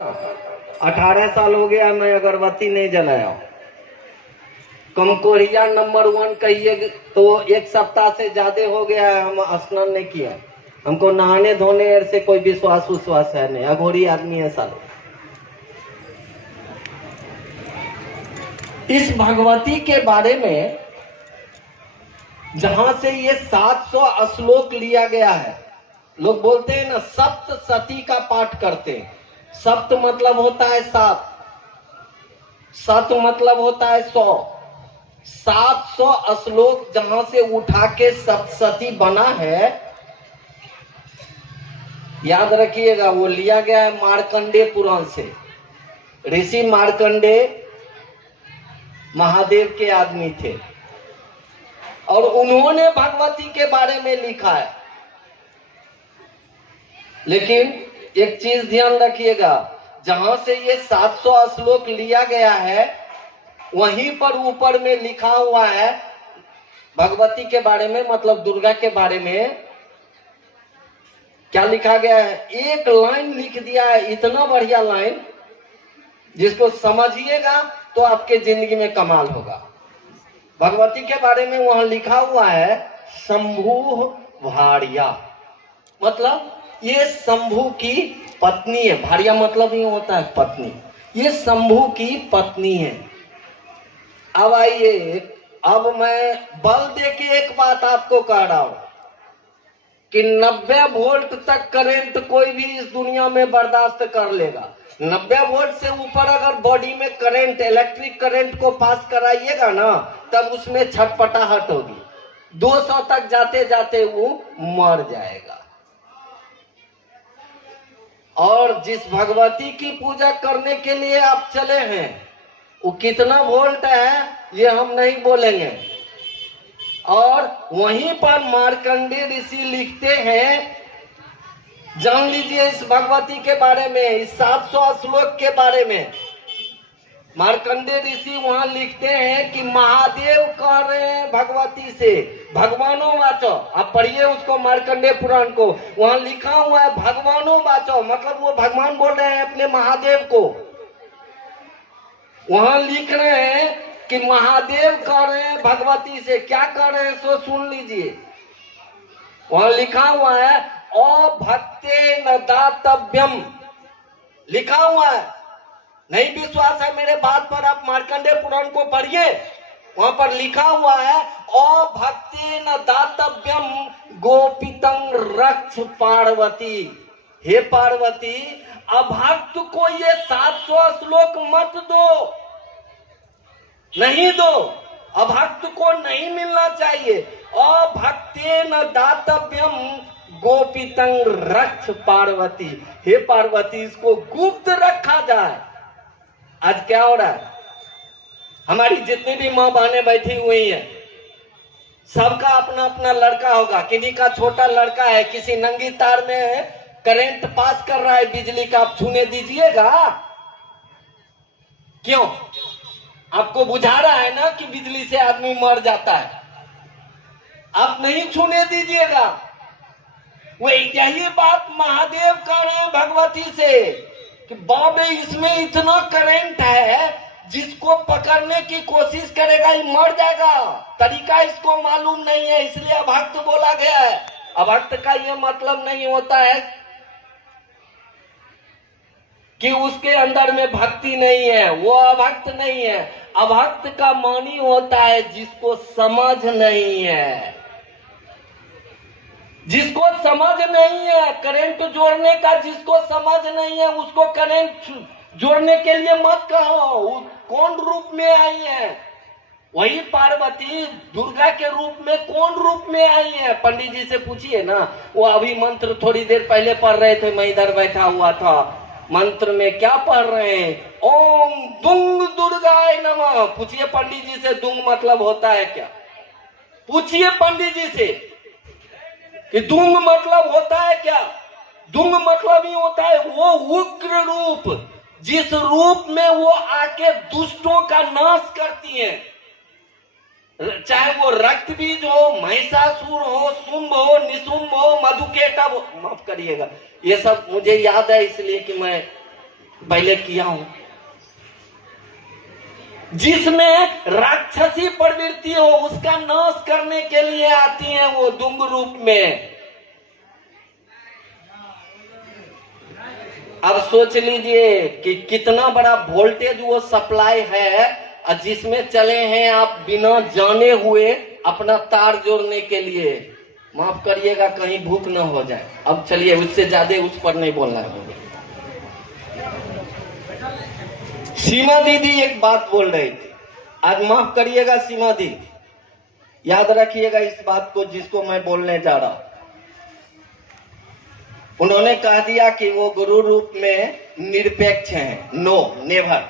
18 साल हो गया मैं अगरबत्ती नहीं जलाया। कमकोरिया नंबर 1 कहिए तो 1 सप्ताह से ज्यादा हो गया है, हम स्नान नहीं किया। हमको नहाने धोने से कोई विश्वास है नहीं, अघोरी आदमी है साल। इस भगवती के बारे में जहां से ये 700 श्लोक लिया गया है, लोग बोलते हैं ना सप्तशती का पाठ करते हैं। सप्त मतलब होता है 7, सत मतलब होता है 100। 700 श्लोक जहां से उठा के सप्तशती बना है, याद रखिएगा वो लिया गया है मार्कंडे पुराण से। ऋषि मार्कंडे महादेव के आदमी थे और उन्होंने भगवती के बारे में लिखा है। लेकिन एक चीज ध्यान रखिएगा, जहां से ये 700 श्लोक लिया गया है वहीं पर ऊपर में लिखा हुआ है भगवती के बारे में, मतलब दुर्गा के बारे में क्या लिखा गया है। एक लाइन लिख दिया है, इतना बढ़िया लाइन जिसको समझिएगा तो आपके जिंदगी में कमाल होगा। भगवती के बारे में वहां लिखा हुआ है शंभु भार्या, मतलब ये शंभु की पत्नी है। भार्या मतलब ही होता है पत्नी, ये शंभु की पत्नी है। अब आइए, अब मैं बल दे के एक बात आपको कह रहा हूं कि 90 वोल्ट तक करंट कोई भी इस दुनिया में बर्दाश्त कर लेगा। 90 वोल्ट से ऊपर अगर बॉडी में करंट, इलेक्ट्रिक करंट को पास कराइएगा ना, तब उसमें छटपटाहट होगी। 200 तक जाते जाते वो मर जाएगा। और जिस भगवती की पूजा करने के लिए आप चले हैं वो कितना वोल्ट है ये हम नहीं बोलेंगे। और वहीं पर मार्कंडे ऋषि लिखते हैं, जान लीजिए इस भगवती के बारे में, इस 700 श्लोक के बारे में। मार्कंडे ऋषि वहां लिखते हैं कि महादेव कह रहे हैं भगवती से, भगवानो वाचो। आप पढ़िए उसको, मार्कंडे पुराण को, वहां लिखा हुआ है भगवानो वाचो, मतलब वो भगवान बोल रहे हैं अपने महादेव को। वहां लिख रहे हैं कि महादेव कह रहे हैं भगवती से, क्या कह रहे हैं सो सुन लीजिए। वहां लिखा हुआ है अभक्ते न दातव्यम, लिखा हुआ है। नहीं विश्वास है मेरे बात पर, आप मार्कंडे पुराण को पढ़िए, वहां पर लिखा हुआ है अभक्ते न दातव्यम गोपितं रक्ष पार्वती। हे पार्वती, अभक्त को ये 700 श्लोक मत दो, नहीं दो, अभक्त को नहीं मिलना चाहिए। अभक्ते न दातव्यम गोपितं रक्ष पार्वती। हे पार्वती, इसको गुप्त रखा जाए। आज क्या हो रहा है, हमारी जितनी भी माँ बहनें बैठी हुई हैं, सबका अपना अपना लड़का होगा। किसी का छोटा लड़का है, किसी नंगी तार में करंट पास कर रहा है बिजली का, आप छूने दीजिएगा? क्यों? आपको बुझा रहा है ना कि बिजली से आदमी मर जाता है, आप नहीं छूने दीजिएगा। वही यही बात महादेव कह रहे हैं भगवती से कि बाबे इसमें इतना करंट है, जिसको पकड़ने की कोशिश करेगा ये मर जाएगा। तरीका इसको मालूम नहीं है, इसलिए अभक्त बोला गया है। अभक्त का ये मतलब नहीं होता है कि उसके अंदर में भक्ति नहीं है, वो अभक्त नहीं है। अभक्त का मानी होता है जिसको समझ नहीं है, जिसको समझ नहीं है करंट जोड़ने का, जिसको समझ नहीं है उसको करंट जोड़ने के लिए मत कहो। कौन रूप में आई है? वही पार्वती दुर्गा के रूप में कौन रूप में आई है? पंडित जी से पूछिए ना, वो अभी मंत्र थोड़ी देर पहले पढ़ रहे थे, मैं इधर बैठा हुआ था। मंत्र में क्या पढ़ रहे हैं? ओम दुंग दुर्गाय नमः। पूछिए पंडित जी से दुंग मतलब होता है क्या? पूछिए पंडित जी से कि दुंग मतलब होता है क्या? दुंग मतलब ही होता है वो उग्र रूप, जिस रूप में वो आके दुष्टों का नाश करती हैं। चाहे वो रक्त बीज हो, महिषासुर हो, शुंभ हो, निशुंभ हो, मधुकेटव हो, माफ करिएगा, ये सब मुझे याद है इसलिए कि मैं पहले किया हूं। जिसमें राक्षसी प्रवृत्ति हो उसका नाश करने के लिए आती हैं वो दुंग रूप में। अब सोच लीजिए कि कितना बड़ा वोल्टेज वो सप्लाई है, जिसमें चले हैं आप बिना जाने हुए अपना तार जोड़ने के लिए। माफ करिएगा कहीं भूख न हो जाए। अब चलिए उससे ज्यादा उस पर नहीं बोलना है। सीमा दीदी एक बात बोल रही थी, आज माफ करिएगा सीमा दीदी, याद रखिएगा इस बात को जिसको मैं बोलने जा रहा हूं। उन्होंने कह दिया कि वो गुरु रूप में निरपेक्ष हैं। No, never.